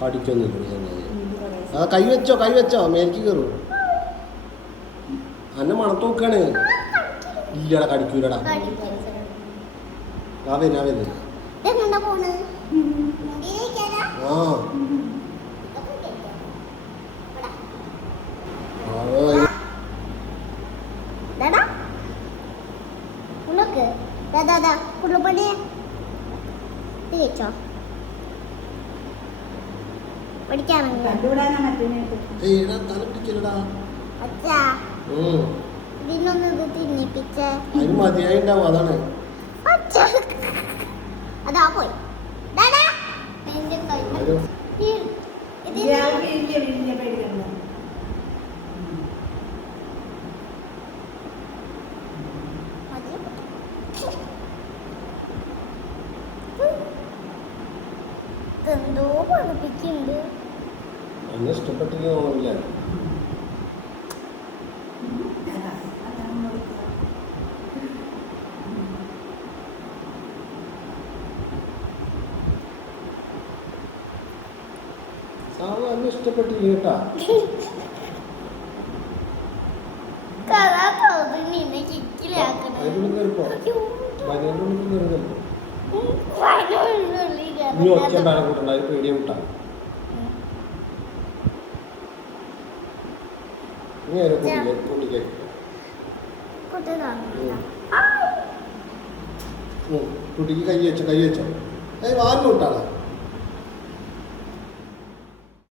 കടിക്കൊന്നുമില്ല. കൈ വെച്ചോ മേലേക്ക് കയറും. അന്നെ മണത്ത് നോക്കാണ്. ഇല്ലടാ കടിക്കൂലടാ. ആ വരുന്നത് അതിന് മതിയായി ഉണ്ടാവും. അതാണ് അതാ പോയി എന്തോ പഠിപ്പിക്കുന്നുണ്ട്. അന്ന് ഇഷ്ടപ്പെട്ടില്ല തോന്നില്ല. അന്ന് ഇഷ്ടപ്പെട്ടില്ല കേട്ടാ. നീ ഒച്ചണ്ടാണ് കൂട്ടണ്ട, അത് പേടിയ കൂട്ടാ. നീ അതിനെ കൂട്ടിക്കേ. കുട്ടിക്ക് കൈ വെച്ചോ. വാങ്ങി വിട്ടാളാ.